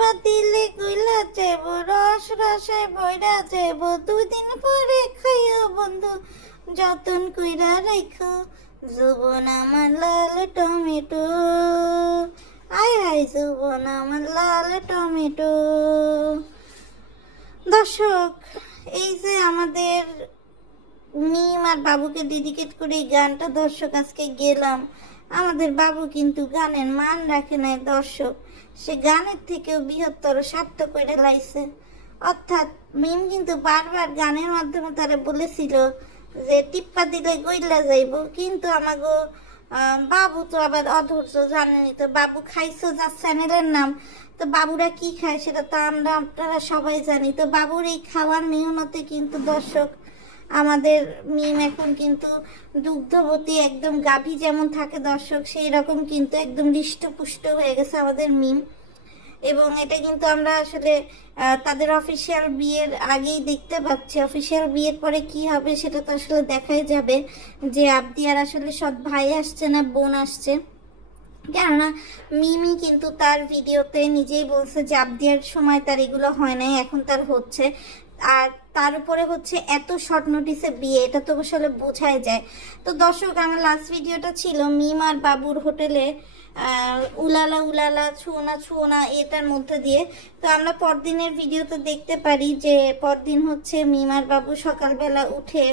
টিপ্পা দিলে কইলা যাইব, রস রসায় বইরা যাইব, 2 দিন পরে খাইও বন্ধু, যতন কইরা রাইখো জীবন আমার লাল টমেটো। আয় হায় জীবন আমার লাল টমেটো। দর্শক, এই যে আমাদের মিম আর বাবুকে ডেডিকেট করে এই গানটা দর্শক আজকে গেলাম, আমাদের বাবু কিন্তু গানের মান রাখে নাই দর্শক, সে গানের থেকেও বৃহত্তর স্বার্থ করে লাইছে। অর্থাৎ মিম কিন্তু বারবার গানের মাধ্যমে তারা বলেছিল যে টিপ্পা দিলে গইলা যাইব, কিন্তু আমাগো বাবু তো আবার অধৈর্য, জানেনি তো, বাবু খাইছো যার চ্যানেলের নাম, তো বাবুরা কি খায় সেটা তো আপনারা সবাই জানি। তো বাবুর এই খাওয়ার মেহনতে কিন্তু দর্শক আমাদের মিম এখন কিন্তু দুগ্ধবতী, একদম গাভী যেমন থাকে দর্শক, সেই রকম কিন্তু একদম হৃষ্টপুষ্ট হয়ে গেছে আমাদের মিম। এবং এটা কিন্তু আমরা আসলে তাদের অফিসিয়াল বিয়ের আগেই দেখতে পাচ্ছি। অফিসিয়াল বিয়ের পরে কি হবে সেটা তো আসলে দেখাই যাবে, যে আবদিয়ার আসলে সৎ ভাই আসছে না বোন আসছে। কেননা মিমি কিন্তু তার ভিডিওতে নিজেই বলছে যে আবদিয়ার সময় তার এগুলো হয় নাই, এখন তার হচ্ছে। আর তার উপরে হচ্ছে এত শর্ট নোটিসে বিয়ে, এটা তো আসলে বোঝাই যায়। তো দর্শক, আমার লাস্ট ভিডিওটা ছিল মিম আর বাবুর হোটেলে উলালা উলালা ছুঁনা ছুঁনা এটার মধ্যে দিয়ে। তো আমরা পরদিনের ভিডিওতে দেখতে পারি যে পরদিন হচ্ছে মিম আর বাবু সকালবেলা উঠে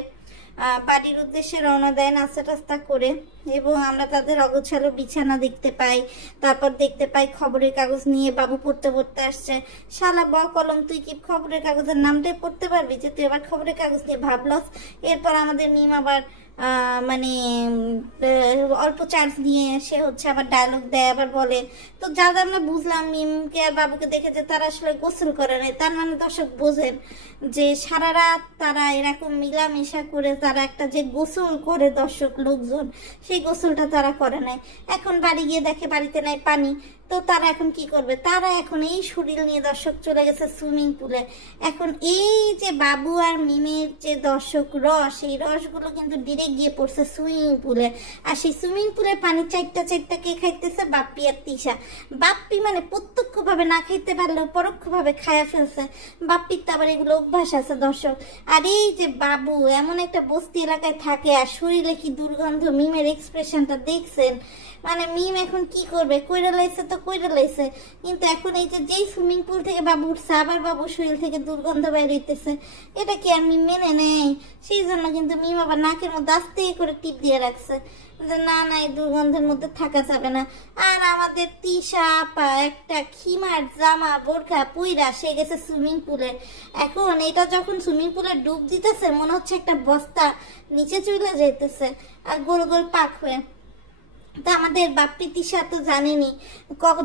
বাড়ির উদ্দেশ্যে রওনা দেয় নাস্তা টাস্তা করে, এবং আমরা তাদের অগোছালো বিছানা দেখতে পাই। তারপর দেখতে পাই খবরের কাগজ নিয়ে বাবু পড়তে পড়তে আসছে। শালা ব কলম, তুই কি খবরের কাগজের নামটাই পড়তে পারবি যে তুই আবার খবরের কাগজ নিয়ে ভাবলস? এরপর আমাদের মিম আবার মানে অল্প চার্জ নিয়ে সে হচ্ছে আবার ডায়লগ দেয়, আবার বলে। তো যারা আমরা বুঝলাম মিমকে আর বাবুকে দেখে যে তারা আসলে গোসল করে নাই, তার মানে দর্শক বোঝেন যে সারা রাত তারা এরকম মিলামেশা করে তারা একটা যে গোসল করে দর্শক লোকজন, সেই গোসলটা তারা করে নাই। এখন বাড়ি গিয়ে দেখে বাড়িতে নাই পানি, তো তারা এখন কি করবে? তারা এখন এই শরীর নিয়ে দর্শক চলে গেছে সুইমিং পুলে। এখন এই যে বাবু আর মিমের যে দর্শক রস, এই রসগুলো কিন্তু ডিরেক্ট গিয়ে পড়ছে সুইমিং পুলে। আর সেই সুইমিং পুলের পানি চারটা কে খাইতেছে? বাপ্পি আর তিশা। বাপ্পি মানে প্রত্যক্ষভাবে না খাইতে পারলেও পরোক্ষভাবে খায়া ফেলছে। বাপ্পির তো আবার এগুলো অভ্যাস আছে দর্শক। আর এই যে বাবু এমন একটা বস্তি এলাকায় থাকে আর শরীরে কি দুর্গন্ধ, মিমের এক্সপ্রেশনটা দেখছেন? মানে মিম এখন কি করবে? কইরা লাইছে তো কইরা লাইছে, কিন্তু এখন এই যে যেই সুইমিং পুল থেকে বাবু উঠছে আবার বাবু শরীর থেকে দুর্গন্ধ বাইর হইতেছে, এটা কি আর মিম মেনে নেয়? সেই জন্য কিন্তু মিম আবার নাকের মধ্যে আস্তে করে টিপ দিয়ে রাখছে যে না না, এই দুর্গন্ধের মধ্যে থাকা যাবে না। আর আমাদের তিশা আপা একটা খিমার জামা বোরখা পুইরা সে গেছে সুইমিং পুলে। এখন এটা যখন সুইমিং পুলে ডুব দিতেছে মনে হচ্ছে একটা বস্তা নিচে চলে যাইতেছে আর গোল গোল পাক হয়ে। তা আমাদের বাপ্পি তিশা তো জানেনি,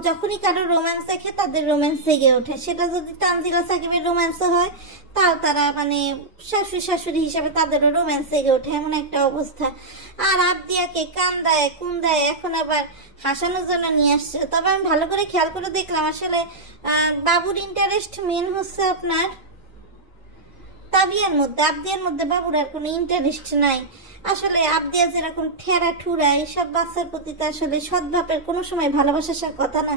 যখনই কারো রোম্যান্স দেখে তাদের রোম্যান্স জেগে ওঠে। সেটা যদি তানজিলা সাকিবের রোম্যান্স হয় তাও তারা মানে শাশুড়ি হিসাবে তাদেরও রোম্যান্স জেগে ওঠে, এমন একটা অবস্থা। আর আবদিয়াকে কান্দায় কুন্দায় এখন আবার হাসানোর জন্য নিয়ে আসছে। তবে আমি ভালো করে খেয়াল করে দেখলাম আসলে বাবুর ইন্টারেস্ট মেন হচ্ছে আপনার তাবিয়ার মধ্যে, আবদিয়ার মধ্যে বাবুর আর কোনো ইন্টারেস্ট নাই। আসলে আবদিয়া যেরকম ঠেরা ঠুরা এইসব বাচ্চার প্রতি তো আসলে সৎ বাপের কোনো সময় ভালোবাসার কথা না।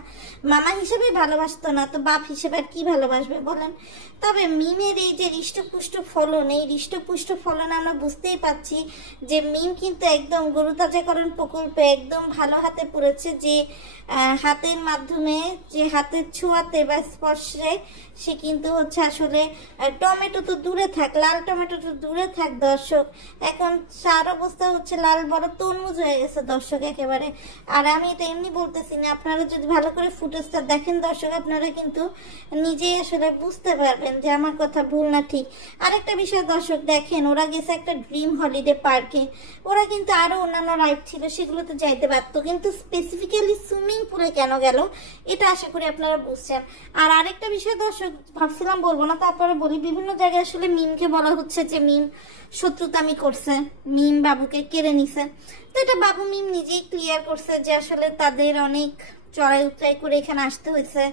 মামা হিসেবে ভালোবাসতো না, তো বাপ হিসেবে আর কি ভালোবাসবে বলেন? তবে মিমের এই যে হৃষ্টপুষ্ট ফলন, এই হৃষ্টপুষ্ট ফলন আমরা বুঝতেই পাচ্ছি যে মিম কিন্তু একদম গরু তাজাকরণ প্রকল্পে একদম ভালো হাতে পড়েছে। যে হাতের মাধ্যমে, যে হাতের ছোঁয়াতে বা স্পর্শে সে কিন্তু হচ্ছে আসলে টমেটো তো দূরে থাক, লাল টমেটো তো দূরে থাক দর্শক, এখন সার অবস্থা হচ্ছে লাল বড় তরমুজ হয়ে গেছে দর্শক একেবারে। আর আমি এটা এমনি বলতেছি না, আপনারা যদি ভালো করে ফুটেজটা দেখেন দর্শক, আপনারা কিন্তু নিজেই আসলে বুঝতে পারবেন যে আমার কথা ভুল না ঠিক। আরেকটা বিষয় দর্শক দেখেন, ওরা গেছে একটা ড্রিম হলিডে পার্কে, ওরা কিন্তু আরো অন্যান্য রাইড ছিল সেগুলোতে যাইতে পারতো, কিন্তু স্পেসিফিক্যালি সুইমিং পুলে কেন গেল এটা আশা করি আপনারা বুঝছেন। আর আরেকটা বিষয় দর্শক ভাবছিলাম বলবো না, তারপরে বলি, বিভিন্ন জায়গায় আসলে মিমকে বলা হচ্ছে যে মিম শত্রুতামি করছে, মিম বাবুকে কেড়ে নিছে। তো এটা বাবু মিম নিজেই ক্লিয়ার করছে যে আসলে তাদের অনেক চড়াই উতরাই করে এখানে আসতে হয়েছে।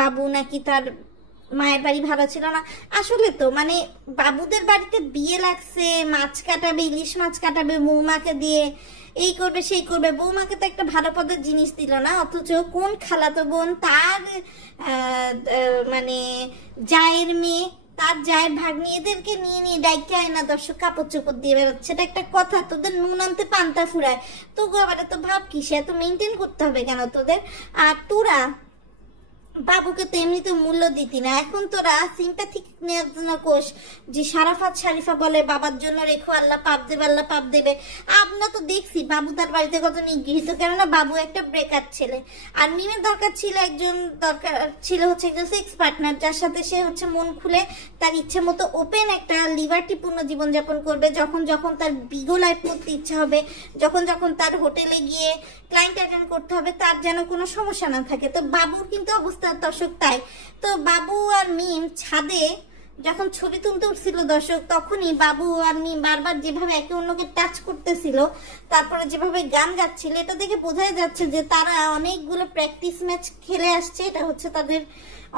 বাবু নাকি তার মায়ের বাড়ি ভালো ছিল না। আসলে তো মানে বাবুদের বাড়িতে বিয়ে লাগছে, মাছ কাটাবে, ইলিশ মাছ কাটাবে বৌমাকে দিয়ে, এই করবে সেই করবে, বৌমাকে তো একটা ভালো পদের জিনিস দিল না। অথচ কোন খালাতো বোন তার মানে জায়ের মেয়ে, তার জায়ের ভাগ্নি, এদেরকে নিয়ে নিয়ে ডাইকে আয় না দর্শক, কাপড় চোপড় দিয়ে বেরোচ্ছে। এটা একটা কথা? তোদের নুন আনতে পান্তা ফুরায়, তো আবার এত ভাব কিসে, এত মেনটেন করতে হবে কেন তোদের? আর তোরা বাবুকে তো এমনি তো মূল্য দিতি না, এখন তোরা সিম্প্যাথিক নেওয়ার জন্য কোষ যে সারাফাত শারিফা বলে বাবার জন্য রেখো, আল্লাহ পাপ দেবে, আল্লাহ পাপ দেবে। আমরা তো দেখছি বাবু তার বাড়িতে কত নিগৃহীত, কেননা বাবু একটা ব্রেকার ছেলে। আর মিমের দরকার ছিল একজন সেক্স পার্টনার, যার সাথে সে মন খুলে তার ইচ্ছে মতো ওপেন একটা লিবার্টিপূর্ণ জীবনযাপন করবে। যখন যখন তার বিগো লাইফ করতে ইচ্ছা হবে, যখন যখন তার হোটেলে গিয়ে ক্লায়েন্ট অ্যাটেন্ড করতে হবে, তার যেন কোনো সমস্যা না থাকে। তো বাবুর কিন্তু অবস্থা দর্শক তাই। তো বাবু আর মিম ছাদে যখন ছবি তুলতে উঠছিল দর্শক, তখনই বাবু আর মিম বারবার যেভাবে একে অন্যকে টাচ করতেছিল, তারপরে যেভাবে গান গাচ্ছিল, এটা দেখে বোঝাই যাচ্ছে যে তারা অনেকগুলো প্র্যাকটিস ম্যাচ খেলে আসছে। এটা তাদের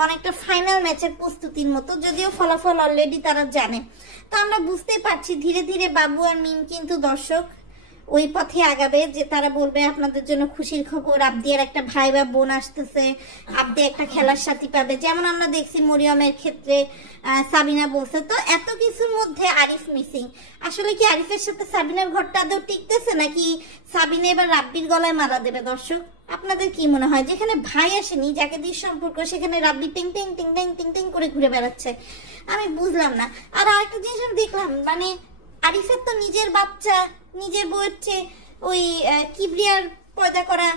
অনেকটা ফাইনাল ম্যাচের প্রস্তুতির মতো, যদিও ফলাফল অলরেডি তারা জানে। তো আমরা বুঝতে পারছি ধীরে ধীরে বাবু আর মিম কিন্তু দর্শক ওই পথে আগাবে যে তারা বলবে আপনাদের জন্য খুশির খবর, আবদিয়ার একটা ভাই বা বোন আসতেছে, আবদি একটা খেলার সাথী পাবে, যেমন আমরা দেখছি মরিয়মের ক্ষেত্রে সাবিনা বলছে। তো এত কিছুর মধ্যে আরিফ মিসিং। আসলে কি আরিফের সাথে সাবিনার ঘরটা আদৌ টিকতেছে, নাকি সাবিনা এবার রাব্বির গলায় মারা দেবে দর্শক? আপনাদের কি মনে হয়? যেখানে ভাই আসেনি, যাকে দিয়ে সম্পর্ক, সেখানে রাব্বি টিং টিং টিং টিং টিং টিং করে ঘুরে বেড়াচ্ছে, আমি বুঝলাম না। আর আরেকটা জিনিস আমি দেখলাম, মানে আরিফের তো নিজের বাচ্চা, নিজের বউয়ের চেয়ে ওই কিবরিয়ার পয়দা করা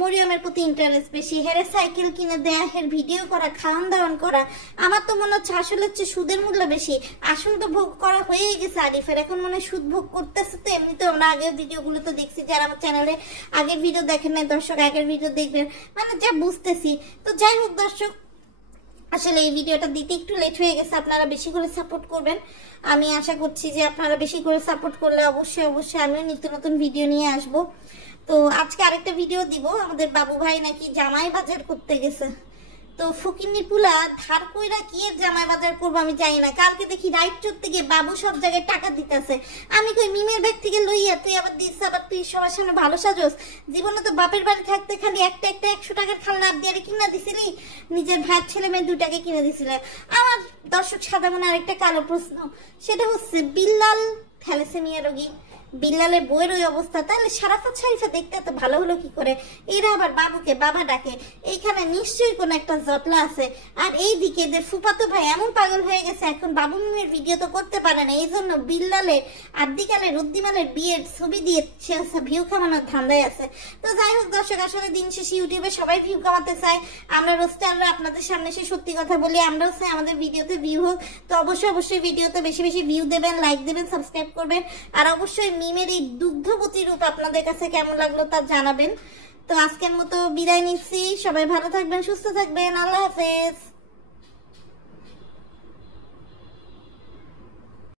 মরিয়মের প্রতি ইন্টারেস্ট বেশি, হেরে সাইকেল কিনে দেয়া, হের ভিডিও করা, খাওয়ান দাওয়ান করা। আমার তো মনে হচ্ছে আসলে হচ্ছে সুদের মূল্য বেশি। আসল তো ভোগ করা হয়ে গেছে আরিফের, এখন মানে সুদ ভোগ করতেছে। তো এমনিতে আমরা আগের ভিডিওগুলো তো দেখছি, যারা আমার চ্যানেলে আগের ভিডিও দেখেন নাই দর্শক, আগের ভিডিও দেখবেন, মানে যা বুঝতেছি। তো যাই হোক দর্শক, আসলে এই ভিডিওটা দিতে একটু লেট হয়ে গেছে, আপনারা বেশি করে সাপোর্ট করবেন। আমি আশা করছি যে আপনারা বেশি করে সাপোর্ট করলে অবশ্যই আমিও নিত্য নতুন ভিডিও নিয়ে আসব। তো আজকে আরেকটা ভিডিও দিব, আমাদের বাবু ভাই নাকি জামাই বাজার করতে গেছে। তো ফকিন্নি পুলা ধার কইরা কি এর জামাই বাজার করবো আমি জানি না। কালকে দেখি রাইট চোর থেকে বাবু সব জায়গায় টাকা দিতেছে। আমি কই মিমের ব্যাগ থেকে লইয়া তুই আবার দিস, আবার তুই সবার সামনে ভালো সাজোস। জীবনে তো বাপের বাড়ি থাকতে খালি একটা 100 টাকার খেলনা আবদিয়ারে কিনা দিছিলি, নিজের ভাইয়ের ছেলে মেয়ে 2 টাকা কিনে দিছিলে। আমার দর্শক সাদা মনে আরেকটা কালো প্রশ্ন, সেটা হচ্ছে বিল্লাল থ্যালাসেমিয়া রোগী, বিল্লালের বইয়ের ওই অবস্থা, তাহলে সারাফাত শারিফা দেখতে এত ভালো হলো কি করে? এরা আবার বাবুকে বাবা ডাকে, এইখানে নিশ্চয়ই কোনো একটা জটলা আছে। আর এইদিকে এদের ফুফাতো ভাই এমন পাগল হয়ে গেছে, এখন বাবু মিমের ভিডিও তো করতে পারে না, এই জন্য বিল্লালের আদ্দিকালের রুদ্দিমালের বিয়ের ছবি দিয়ে সে ভিউ কামানোর ধান্দায় আছে। তো যাই হোক দর্শক, আসলে দিন শেষে ইউটিউবে সবাই ভিউ কামাতে চায়, আমরা রোস্টাররা আপনাদের সামনে সে সত্যি কথা বলি, আমরাও চাই আমাদের ভিডিওতে ভিউ হোক। তো অবশ্যই ভিডিওতে বেশি বেশি ভিউ দেবেন, লাইক দেবেন, সাবস্ক্রাইব করবেন। আর অবশ্যই মিমের এই দুগ্ধবতী রূপ আপনাদের কাছে কেমন লাগলো তা জানাবেন। তো আজকের মতো বিদায় নিচ্ছি, সবাই ভালো থাকবেন, সুস্থ থাকবেন, আল্লাহ হাফেজ।